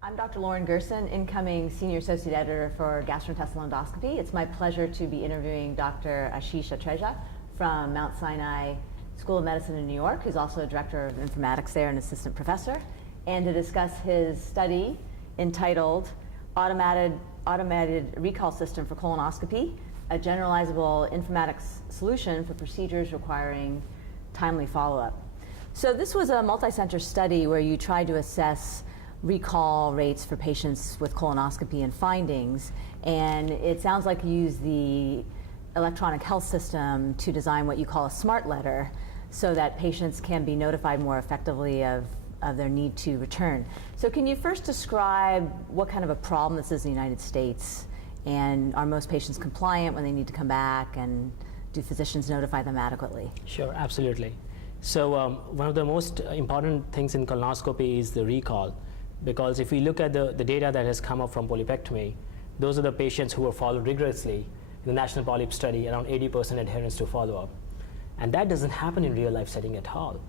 I'm Dr. Lauren Gerson, incoming Senior Associate Editor for Gastrointestinal Endoscopy. It's my pleasure to be interviewing Dr. Ashish Atreja from Mount Sinai School of Medicine in New York, who's also Director of Informatics there and Assistant Professor, and to discuss his study entitled Automated Recall System for Colonoscopy, a generalizable informatics solution for procedures requiring timely follow-up. So this was a multi-center study where you tried to assess recall rates for patients with colonoscopy and findings, and it sounds like you use the electronic health system to design what you call a smart letter so that patients can be notified more effectively of their need to return. So can you first describe what kind of a problem this is in the United States, and are most patients compliant when they need to come back, and do physicians notify them adequately? Sure, absolutely. So one of the most important things in colonoscopy is the recall, because if we look at the data that has come up from polypectomy, those are the patients who were followed rigorously. In the National Polyp Study, around 80% adherence to follow-up. And that doesn't happen in real-life setting at all.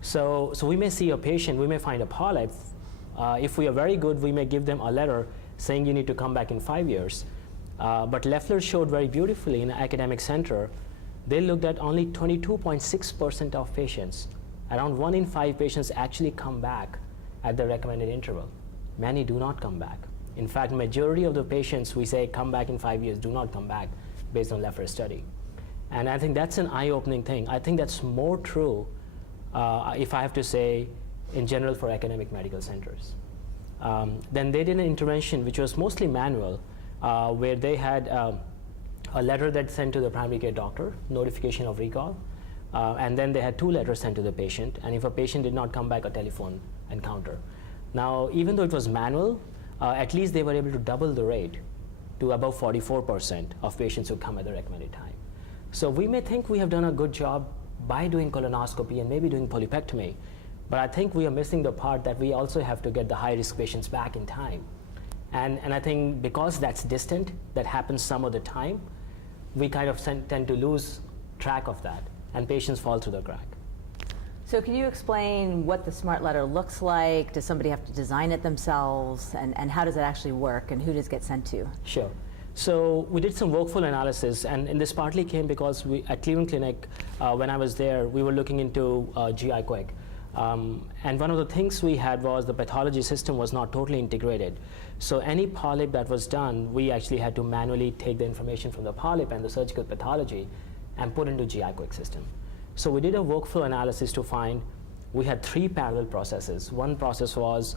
So we may see a patient, we may find a polyp. If we are very good, we may give them a letter saying you need to come back in 5 years. But Leffler showed very beautifully in an academic center, they looked at only 22.6% of patients. Around 1 in 5 patients actually come back at the recommended interval. Many do not come back. In fact, majority of the patients we say come back in 5 years do not come back based on Leffler's study. And I think that's an eye-opening thing. I think that's more true, if I have to say, in general for academic medical centers. Then they did an intervention which was mostly manual, where they had a letter that's sent to the primary care doctor, notification of recall, and then they had 2 letters sent to the patient, and if a patient did not come back, a telephone encounter. Now, even though it was manual, at least they were able to double the rate to above 44% of patients who come at the recommended time. So we may think we have done a good job by doing colonoscopy and maybe doing polypectomy, but I think we are missing the part that we also have to get the high-risk patients back in time. And I think because that's distant, that happens some of the time, we kind of tend to lose track of that, and patients fall through the crack. So can you explain what the smart letter looks like? Does somebody have to design it themselves? And how does it actually work, and who does it get sent to? Sure. So we did some workflow analysis, and this partly came because at Cleveland Clinic, when I was there, we were looking into GI quick. And one of the things we had was the pathology system was not totally integrated. So any polyp that was done, we actually had to manually take the information from the polyp and the surgical pathology and put into GI quick system. So we did a workflow analysis to find we had 3 parallel processes. One process was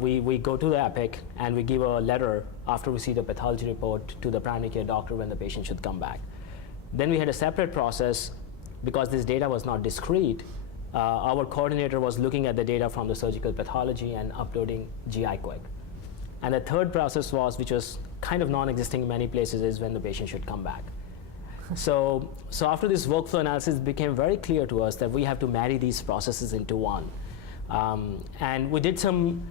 we go to the Epic and we give a letter after we see the pathology report to the primary care doctor when the patient should come back. Then we had a separate process because this data was not discrete. Our coordinator was looking at the data from the surgical pathology and uploading GI quick. And the third process was, which was kind of non-existing in many places, is when the patient should come back. So after this workflow analysis, it became very clear to us that we have to marry these processes into one. And we did some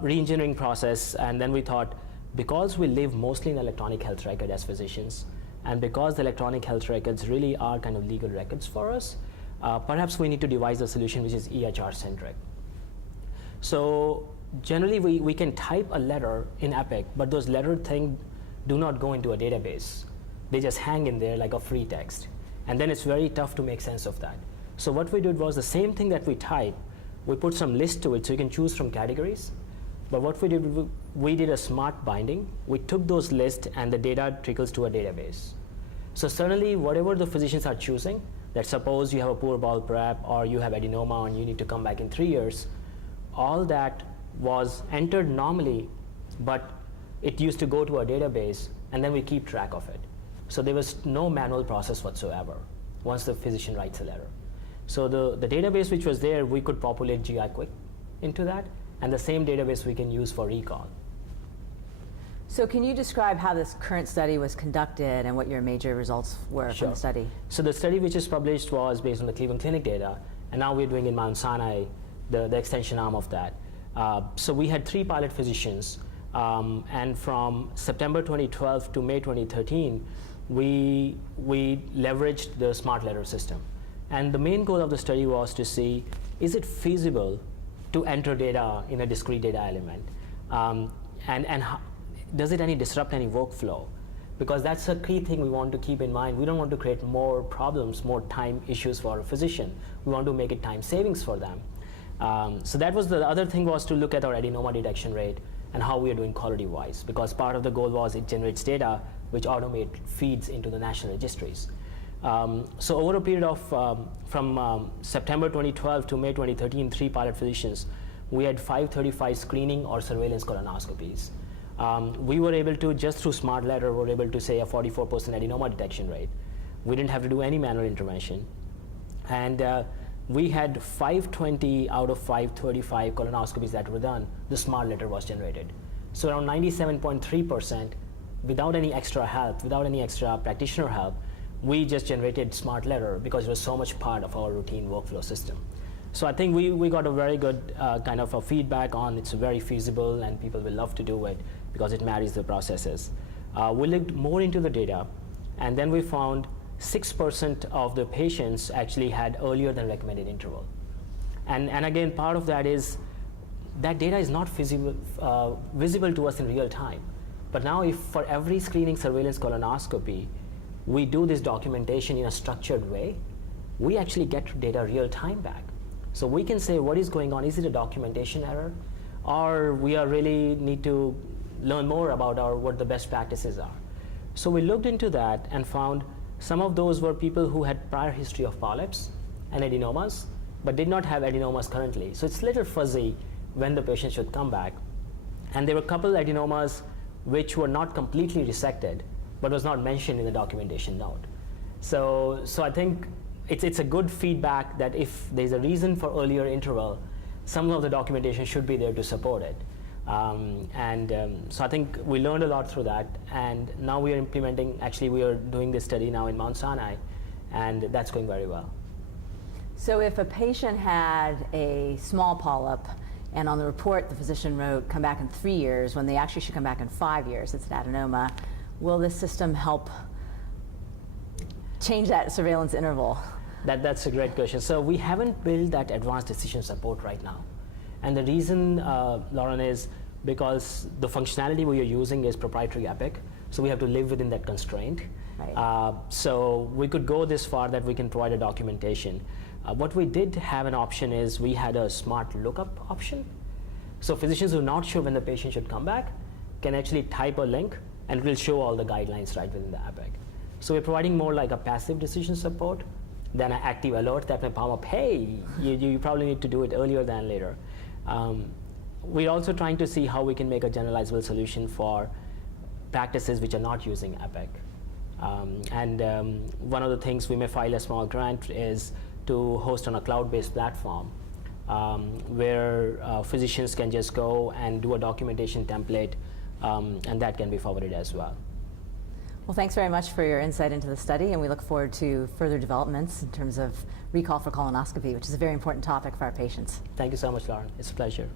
re-engineering process, and then we thought, because we live mostly in electronic health record as physicians, and because the electronic health records really are kind of legal records for us, perhaps we need to devise a solution which is EHR-centric. So generally, we can type a letter in Epic, but those letter things do not go into a database. They just hang in there like a free text. And then it's very tough to make sense of that. So what we did was the same thing that we type, we put some list to it so you can choose from categories. But what we did a smart binding. We took those lists and the data trickles to a database. So suddenly, whatever the physicians are choosing, that suppose you have a poor bowel prep or you have adenoma and you need to come back in 3 years, all that was entered normally, but it used to go to a database, and then we keep track of it. So there was no manual process whatsoever once the physician writes a letter. So the database which was there, we could populate GI quick into that, and the same database we can use for recall. So can you describe how this current study was conducted and what your major results were from the study? So the study which is published was based on the Cleveland Clinic data, and now we're doing in Mount Sinai, the extension arm of that. So we had 3 pilot physicians, and from September 2012 to May 2013, we leveraged the smart letter system. And the main goal of the study was to see, is it feasible to enter data in a discrete data element? And does it disrupt any workflow? Because that's a key thing we want to keep in mind. We don't want to create more problems, more time issues for a physician. We want to make it time savings for them. So that was the other thing, was to look at our adenoma detection rate and how we are doing quality-wise, because part of the goal was it generates data which automate feeds into the national registries. So over a period of from September 2012 to May 2013, 3 pilot physicians, we had 535 screening or surveillance colonoscopies. We were able to, just through smart letter, were able to say a 44% adenoma detection rate. We didn't have to do any manual intervention. And we had 520 out of 535 colonoscopies that were done, the smart letter was generated. So around 97.3%, without any extra help, without any extra practitioner help, we just generated smart letter because it was so much part of our routine workflow system. So I think we got a very good kind of a feedback on it's very feasible and people will love to do it because it marries the processes. We looked more into the data, and then we found 6% of the patients actually had earlier than recommended interval. And again, part of that is that data is not visible to us in real time. But now if for every screening surveillance colonoscopy, we do this documentation in a structured way, we actually get data real time back. So we can say what is going on. Is it a documentation error? Or we are really need to learn more about what the best practices are. So we looked into that and found some of those were people who had prior history of polyps and adenomas, but did not have adenomas currently. So it's a little fuzzy when the patient should come back. And there were a couple adenomas which were not completely resected, but was not mentioned in the documentation note. So I think it's a good feedback that if there's a reason for earlier interval, some of the documentation should be there to support it. So I think we learned a lot through that, and now we are implementing, actually we are doing this study now in Mount Sinai, and that's going very well. So if a patient had a small polyp, and on the report the physician wrote come back in 3 years, when they actually should come back in 5 years, it's an adenoma, will this system help change that surveillance interval? That's a great question. So we haven't built that advanced decision support right now. And the reason, Lauren, is because the functionality we are using is proprietary Epic, so we have to live within that constraint. Right. So we could go this far that we can provide a documentation. What we did have an option is we had a smart lookup option. So physicians who are not sure when the patient should come back can actually type a link and it will show all the guidelines right within the Epic. So we're providing more like a passive decision support than an active alert that may pop up, hey, you probably need to do it earlier than later. We're also trying to see how we can make a generalizable solution for practices which are not using Epic. One of the things we may file a small grant is to host on a cloud-based platform where physicians can just go and do a documentation template, and that can be forwarded as well. Well, thanks very much for your insight into the study, and we look forward to further developments in terms of recall for colonoscopy, which is a very important topic for our patients. Thank you so much, Lauren. It's a pleasure.